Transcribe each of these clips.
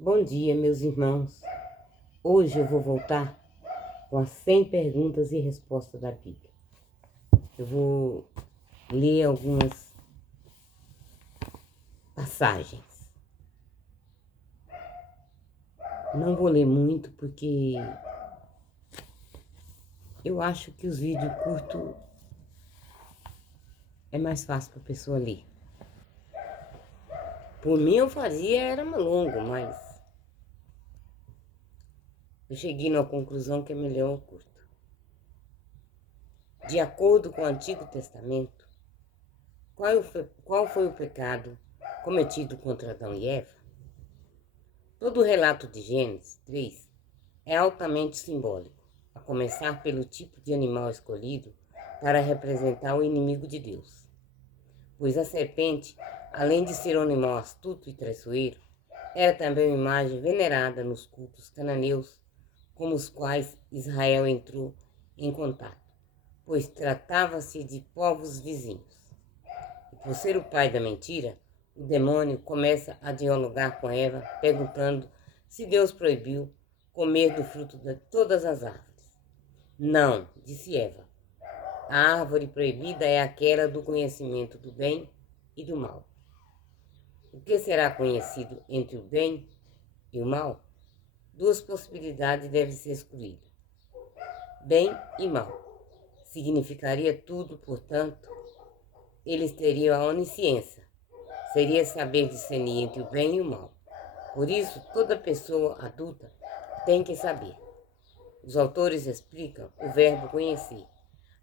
Bom dia, meus irmãos. Hoje eu vou voltar com as 100 perguntas e respostas da Bíblia. Eu vou ler algumas passagens. Não vou ler muito porque eu acho que os vídeos curtos é mais fácil para a pessoa ler. Por mim eu fazia era longo, mas eu cheguei na conclusão que é melhor o curto. De acordo com o Antigo Testamento, qual foi o pecado cometido contra Adão e Eva? Todo o relato de Gênesis 3 é altamente simbólico, a começar pelo tipo de animal escolhido para representar o inimigo de Deus. Pois a serpente, além de ser um animal astuto e traiçoeiro, era também uma imagem venerada nos cultos cananeus, com os quais Israel entrou em contato, pois tratava-se de povos vizinhos. E por ser o pai da mentira, o demônio começa a dialogar com Eva, perguntando se Deus proibiu comer do fruto de todas as árvores. Não, disse Eva. A árvore proibida é aquela do conhecimento do bem e do mal. O que será conhecido entre o bem e o mal? Duas possibilidades devem ser escolhidas: bem e mal. Significaria tudo, portanto, eles teriam a onisciência. Seria saber discernir entre o bem e o mal. Por isso, toda pessoa adulta tem que saber. Os autores explicam o verbo conhecer,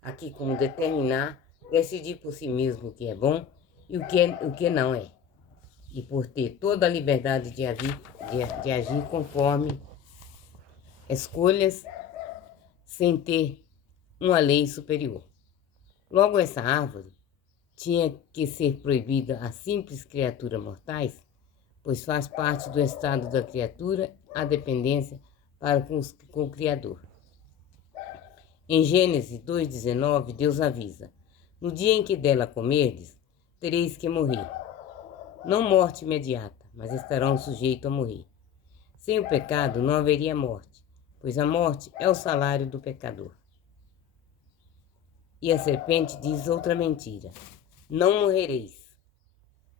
aqui como determinar, decidir por si mesmo o que é bom e o que não é, e por ter toda a liberdade de agir conforme escolhas, sem ter uma lei superior. Logo, essa árvore tinha que ser proibida a simples criaturas mortais, pois faz parte do estado da criatura a dependência para com o Criador. Em Gênesis 2,19, Deus avisa: no dia em que dela comerdes, tereis que morrer. Não morte imediata, mas estarão sujeitos a morrer. Sem o pecado não haveria morte, pois a morte é o salário do pecador. E a serpente diz outra mentira: não morrereis.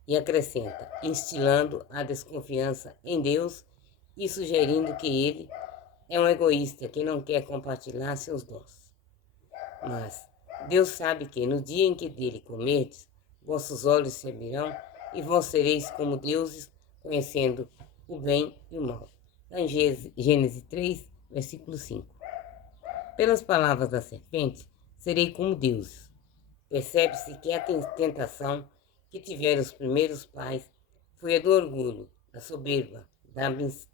E acrescenta, instilando a desconfiança em Deus e sugerindo que ele é um egoísta que não quer compartilhar seus dons. Mas Deus sabe que no dia em que dele comerdes, vossos olhos se abrirão e vós sereis como deuses, conhecendo o bem e o mal. Em Gênesis 3, versículo 5. Pelas palavras da serpente, serei como deuses. Percebe-se que a tentação que tiveram os primeiros pais foi a do orgulho, da soberba, da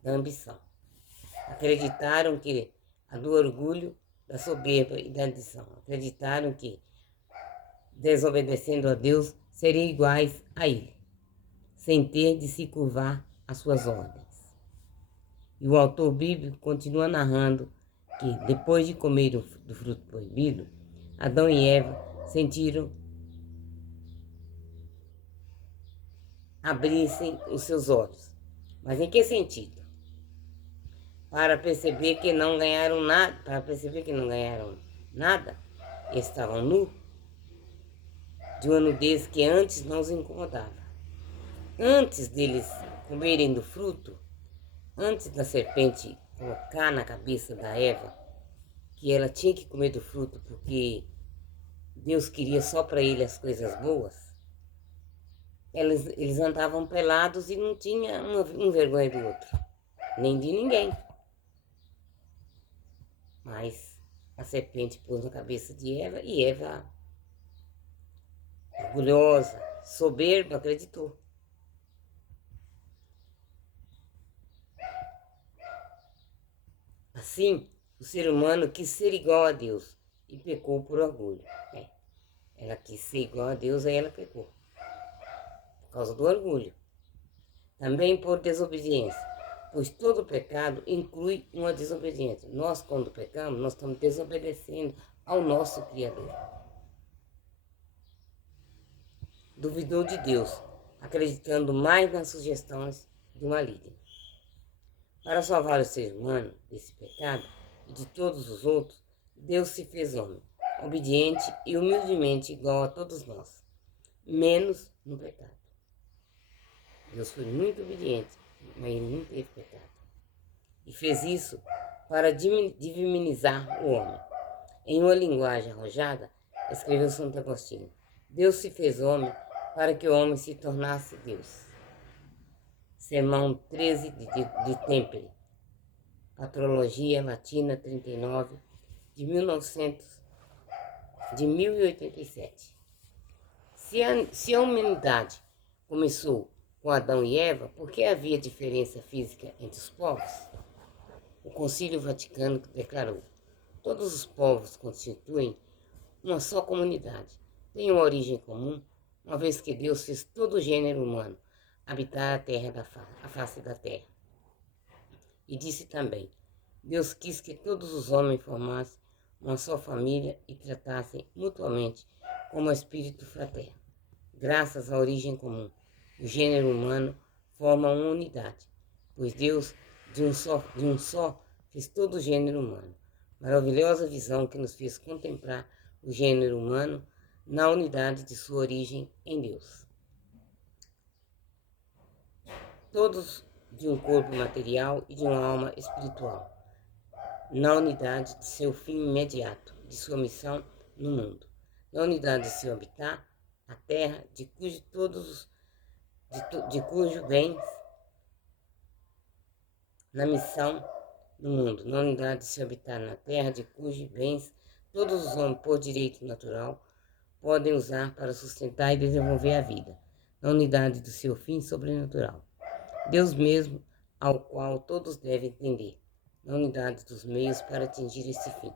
ambição. Acreditaram que a do orgulho, da soberba e da ambição. Acreditaram que, desobedecendo a Deus, seriam iguais a Ele, sem ter de se curvar às suas ordens. E o autor bíblico continua narrando que, depois de comer do fruto proibido, Adão e Eva sentiram abrissem os seus olhos. Mas em que sentido? Para perceber que não ganharam nada, estavam nus, de uma nudez que antes não os incomodava. Antes deles comerem do fruto, antes da serpente colocar na cabeça da Eva que ela tinha que comer do fruto porque Deus queria só para ele as coisas boas, eles andavam pelados e não tinha um vergonha do outro, nem de ninguém. Mas a serpente pôs na cabeça de Eva e Eva, orgulhosa, soberba, acreditou. Assim, o ser humano quis ser igual a Deus e pecou por orgulho. Ela quis ser igual a Deus, aí ela pecou. Por causa do orgulho. Também por desobediência, pois todo pecado inclui uma desobediência. Nós, quando pecamos, nós estamos desobedecendo ao nosso Criador. Duvidou de Deus, acreditando mais nas sugestões do maligno. Para salvar o ser humano desse pecado e de todos os outros, Deus se fez homem, obediente e humildemente igual a todos nós, menos no pecado. Deus foi muito obediente, mas ele não teve pecado. E fez isso para divinizar o homem. Em uma linguagem arrojada, escreveu Santo Agostinho: Deus se fez homem para que o homem se tornasse Deus. Sermão 13 de Tempere, Patrologia Latina 39, de 1087. Se a humanidade começou com Adão e Eva, por que havia diferença física entre os povos? O Concílio Vaticano declarou: todos os povos constituem uma só comunidade, têm uma origem comum, uma vez que Deus fez todo o gênero humano habitar a face da terra. E disse também: Deus quis que todos os homens formassem uma só família e tratassem mutuamente como espírito fraterno. Graças à origem comum, o gênero humano forma uma unidade, pois Deus de um só fez todo o gênero humano. Maravilhosa visão que nos fez contemplar o gênero humano na unidade de sua origem em Deus. Todos de um corpo material e de uma alma espiritual, na unidade de seu fim imediato, de sua missão no mundo, na unidade de seu habitat, a terra, de cujo bens, na missão no mundo, na unidade de seu habitat na terra, de cujos bens todos os homens, por direito natural, podem usar para sustentar e desenvolver a vida, na unidade do seu fim sobrenatural. Deus mesmo, ao qual todos devem entender, na unidade dos meios para atingir esse fim,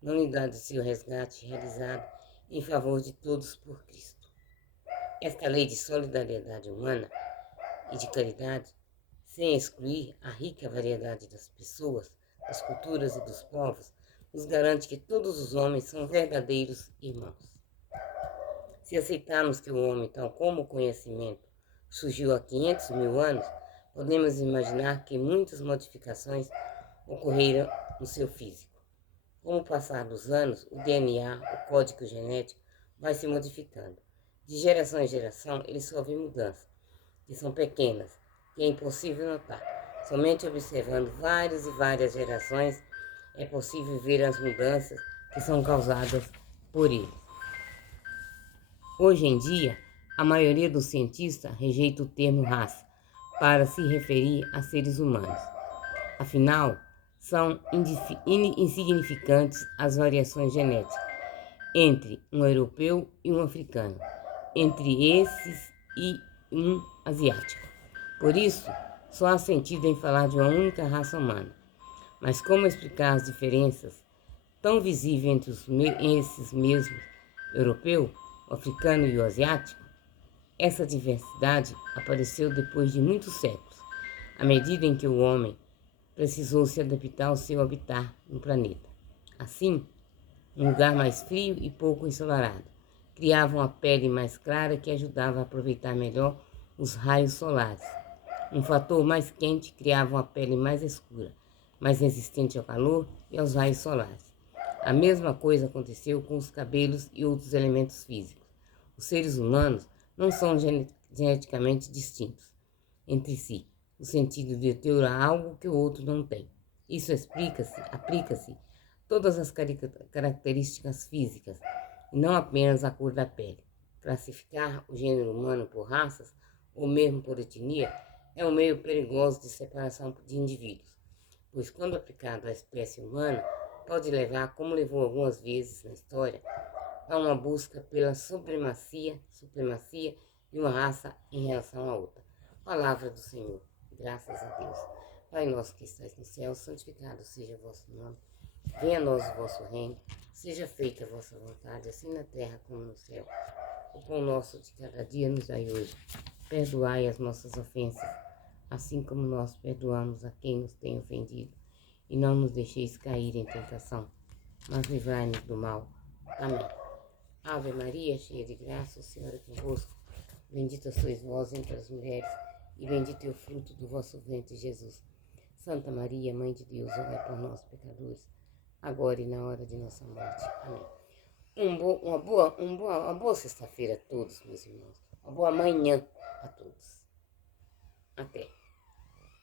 na unidade de seu resgate realizado em favor de todos por Cristo. Esta lei de solidariedade humana e de caridade, sem excluir a rica variedade das pessoas, das culturas e dos povos, nos garante que todos os homens são verdadeiros irmãos. Se aceitarmos que o homem, tal como o conhecimento, surgiu há 500 mil anos, podemos imaginar que muitas modificações ocorreram no seu físico. Com o passar dos anos, o DNA, o código genético, vai se modificando. De geração em geração, ele sofre mudanças, que são pequenas, que é impossível notar. Somente observando várias e várias gerações é possível ver as mudanças que são causadas por ele. Hoje em dia, a maioria dos cientistas rejeita o termo raça para se referir a seres humanos. Afinal, são insignificantes as variações genéticas entre um europeu e um africano, entre esses e um asiático. Por isso, só há sentido em falar de uma única raça humana. Mas como explicar as diferenças tão visíveis entre esses mesmos europeu, o africano e o asiático? Essa diversidade apareceu depois de muitos séculos, à medida em que o homem precisou se adaptar ao seu habitat no planeta. Assim, um lugar mais frio e pouco ensolarado criava uma pele mais clara que ajudava a aproveitar melhor os raios solares. Um fator mais quente criava uma pele mais escura, mais resistente ao calor e aos raios solares. A mesma coisa aconteceu com os cabelos e outros elementos físicos. Os seres humanos não são geneticamente distintos entre si, no sentido de ter algo que o outro não tem. Isso aplica-se todas as características físicas, e não apenas a cor da pele. Classificar o gênero humano por raças, ou mesmo por etnia, é um meio perigoso de separação de indivíduos, pois quando aplicado à espécie humana, pode levar, como levou algumas vezes na história, a uma busca pela supremacia de uma raça em relação à outra. Palavra do Senhor, graças a Deus. Pai nosso que estais no céu, santificado seja o vosso nome. Venha a nós o vosso reino, seja feita a vossa vontade, assim na terra como no céu. O pão nosso de cada dia nos dai hoje. Perdoai as nossas ofensas, assim como nós perdoamos a quem nos tem ofendido. E não nos deixeis cair em tentação, mas livrai-nos do mal. Amém. Ave Maria, cheia de graça, o Senhor é convosco. Bendita sois vós entre as mulheres, e bendito é o fruto do vosso ventre, Jesus. Santa Maria, Mãe de Deus, rogai por nós, pecadores, agora e na hora de nossa morte. Amém. Uma boa sexta-feira a todos, meus irmãos. Uma boa manhã a todos. Até.